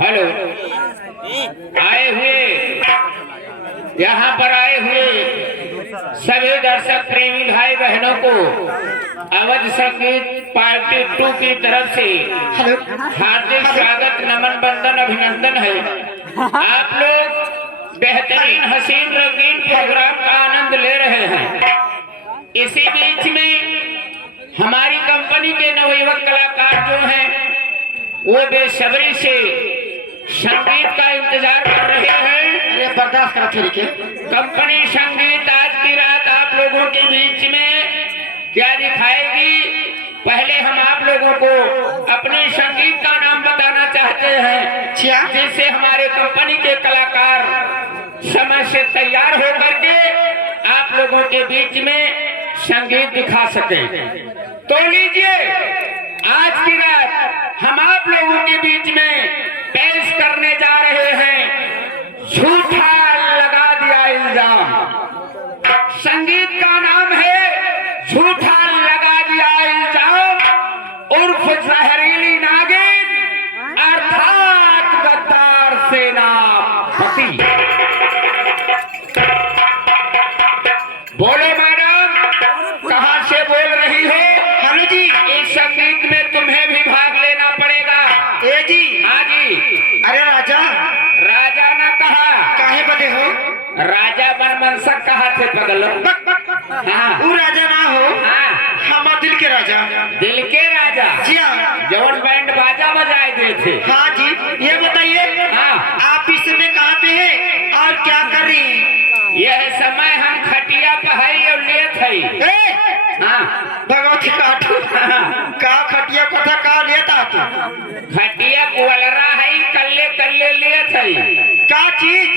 Hello, आए हुए यहाँ पर आए हुए सभी दर्शक प्रेमी भाई बहनों को अवध संगीत पार्टी 2 की तरफ से हार्दिक स्वागत, नमन, वंदन, अभिनंदन है। आप लोग बेहतरीन हसीन रंगीन प्रोग्राम का आनंद ले रहे हैं। इसी बीच में हमारी कंपनी के नवयुवक कलाकार जो हैं वो बेसब्री से संगीत का इंतजार कर रहे हैं। अरे बर्दाश्त करा तरीके। कंपनी संगीत आज की रात आप लोगों के बीच में क्या दिखाएगी, पहले हम आप लोगों को अपने संगीत का नाम बताना चाहते हैं, जिससे हमारे कंपनी के कलाकार समय से तैयार होकर के आप लोगों के बीच में संगीत दिखा सके। तो लीजिए, आज की रात हम आप लोगों के बीच में पेश करने जा रहे हैं झूठा लगा दिया इल्जाम। संगीत का नाम है झूठा लगा दिया इल्जाम उर्फ जहरीली नागिन अर्थात गद्दार सेनापति। बोलो मैडम, कहां से बोल रही हो? हेलो जी, इस संगीत में तुम्हें भी भाग लेना पड़ेगा। ए जी। हाँ जी। अरे राजा, राजा ना कहा, काहे बदे हो? राजा बनमनसक कहा थे पगलो। हाँ, वो राजा ना हो, हाँ, हमारे दिल के राजा। दिल के राजा जी हाँ, जौन बैंड बाजा बजाए दे थे। हाँ जी, ये बताइए, हाँ, आप इस समय कहाँ पे हैं और क्या कर रही हैं? यह समय हम खटिया पहाई और लिए थे। हाँ, भगवती काटू का खटिया कथा का लेता तू? खटिया कुलरा है, कल्ले कल्ले लिए थे। क्या चीज?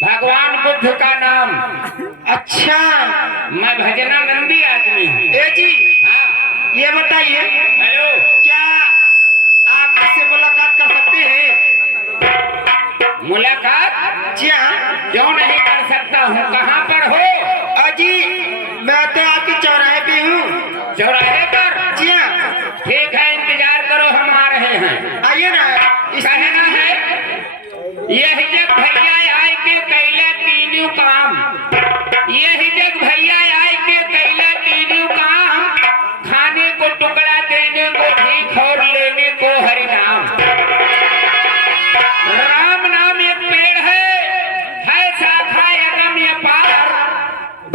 भगवान बुद्ध का नाम। अच्छा, मैं भजनानंदी आदमी हूँ। ए जी, हाँ, ये बताइए, हेलो, क्या आप इससे मुलाकात कर सकते हैं? मुलाकात? जी हाँ। क्यों नहीं कर सकता हूँ? कहाँ पर हो? अजी, मैं तो आपके चौराहे पे हूँ। चौराहे पर? जी हाँ। ठीक है, इंतजार करो, हम आ रहे हैं। आइए ना। कहना है यही जग भैया आए के कैला तीनों काम, यही जग भैया आए के कैला तीनों काम, खाने को टुकड़ा देने को भीख और लेने को हरि नाम। राम नाम एक पेड़ है शाखा अगम्य पार,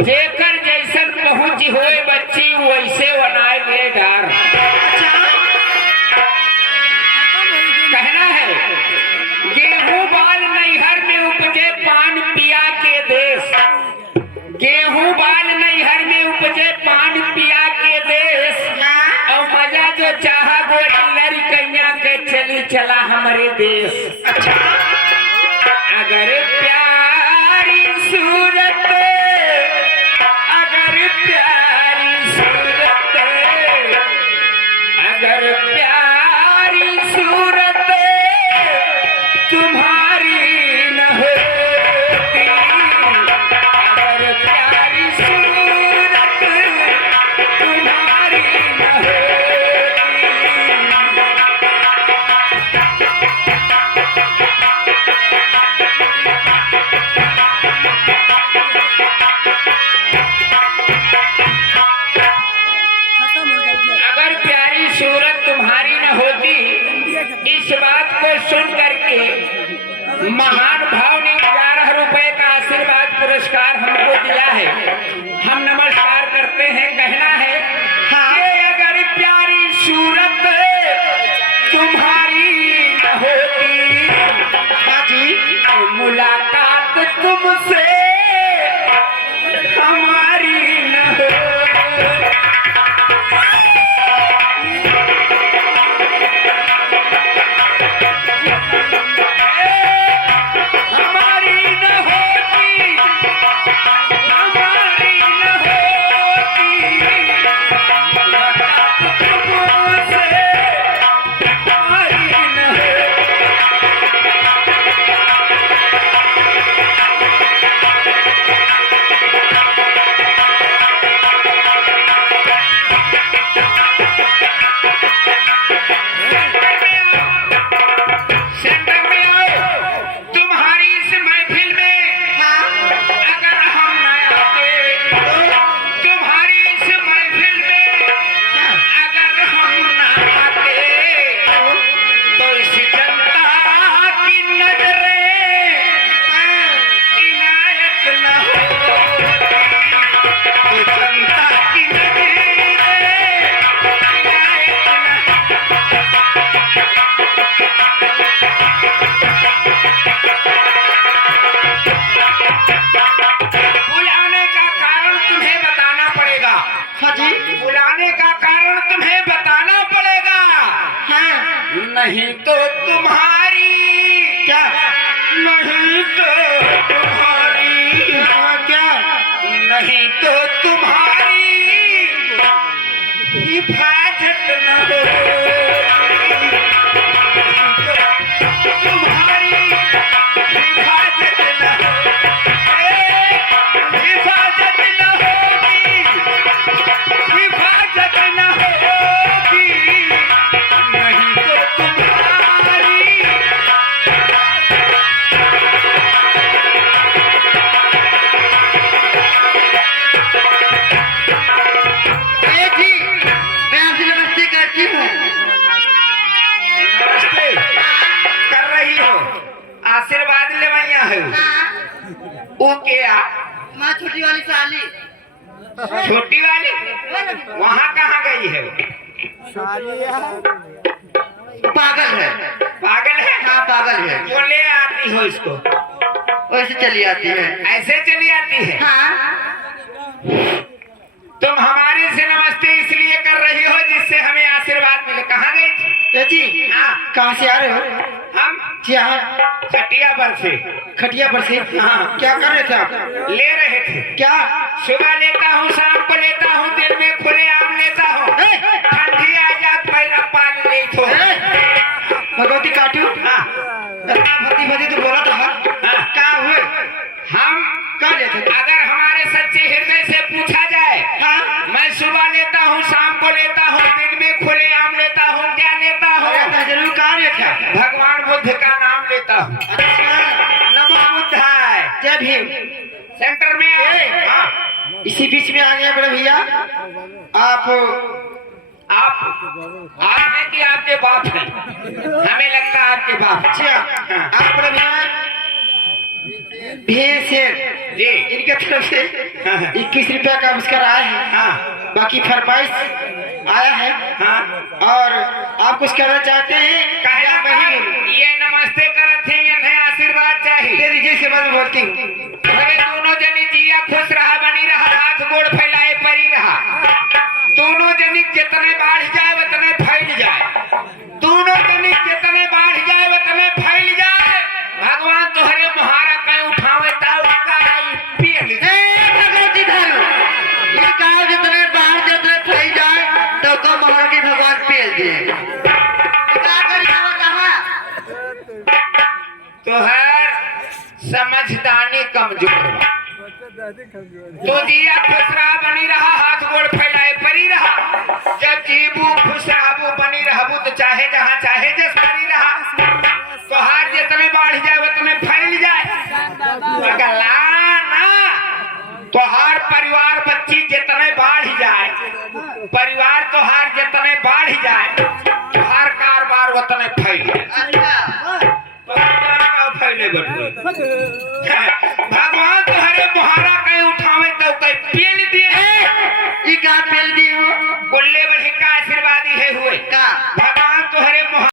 जेकर जैसन पहुंच होए बच्ची वैसे बनाए ले डार। कहना है गेहूं बाल नैहर में उपजे पान पिया के देश, गेहूं बाल नैहर में उपजे पान पिया के देश, और मजा जो चाहा गोरी लड़कैया के चली चला हमारे देश। अगर प्यारी सूरत बुलाने का कारण तुम्हें बताना पड़ेगा। हाँ। नहीं तो तुम्हारी क्या? नहीं तो तुम्हारी हाँ, क्या? नहीं तो तुम्हारी हिफाजत न हो, तुम्हारी हिफाजत न हो, हिफाजत न होगी, हिफाजत न होगी, नहीं तो तुम्हारी ए जी, मैं आपसे नमस्ते करती हूँ। नमस्ते कर रही हो, आशीर्वाद लेवैया है। ओ क्या? माँ छोटी वाली साली छोटी वाली वहाँ कहाँ गई है? पागल है। पागल है? हाँ, पागल है। जो ले आती हो इसको वैसे चली आती है। ऐसे चली आती है। हाँ। तुम हमारे से नमस्ते इसलिए कर रही हो जिससे हमें आशीर्वाद मिले। कहाँ गई थी? ए जी, हाँ। कहाँ से आ रहे हो? हम जी हाँ। खटिया पर से खटिया पर से? हाँ। क्या कर रहे थे आप? ले रहे थे। क्या? सुबह लेता हूँ, शाम को लेता हूँ, दिन में खुले आम लेता हूँ। ठंडी आ जात मेरा पानी नहीं थो। भगवती काटू। हाँ। भती भती तो बोला था। हाँ। क्या हुए? हम क्या लेते थे? अगर हमारे सच्चे हृदय से पूछा जाए, हाँ। मैं सुबह लेता हूँ, शाम को लेता हूँ, दिन में खुले आम लेता हूँ, क्या लेता अरे हूँ? तो जरूर कहा रहे थे। भगवान बुद्ध का नाम लेता हूँ। अच्छा। नमो बुद्धाय। जय भीम। सेंटर में आए। हाँ। इसी बीच में आ गया बड़े भैया। आप हैं कि आपके बाप हैं? हमें लगता है आपके बाप। अच्छा, हाँ। आप बड़े भैया भीम शेर जी। इनके तरफ से हाँ। 21 रुपया का पुरस्कार आया है। हाँ। बाकी फरमाइश आया है। हाँ। और आप कुछ कहना चाहते हैं? कहना या मैं ही बोलूं? ये नमस्ते करत थे, इन्हें आशीर्वाद चाहिए। दे दीजिए, इसे मैं बोलती हूँ। अरे दोनों जनी जिया खुश रहा, बनी रहा, हाथ गोड़ फैलाए परी रहा। दोनों जनी जितने बढ़ जाए उतने फैल जाए। दोनों जनी जितने बढ़ जाए उतने फैल जाए। भगवान तोहरे मुहारा कहीं उठावे ताऊ का पील। भगवती धर्म ये कहा जितने बाहर जितने फैल जाए तो को महाराज के भगवान पेल दिए। क्या करिए बतावा? तोहर समझदानी कमजोर बा। तो जिया खुश रहा, बनी रहा, हाथ गोड़ फैलाए परी रहा। जब जीबू खुश रहबू, बनी रहबू तो चाहे जहाँ चाहे जस परी रहा। तो हाथ जितने बढ़ जाए उतने फैल जाए। अगला ना तोहार परिवार बच्ची जितने बढ़ जाए, परिवार तोहार जितने बढ़ जाए, तोहार कारोबार उतने फैल जाए। अच्छा। तो फैले बैठे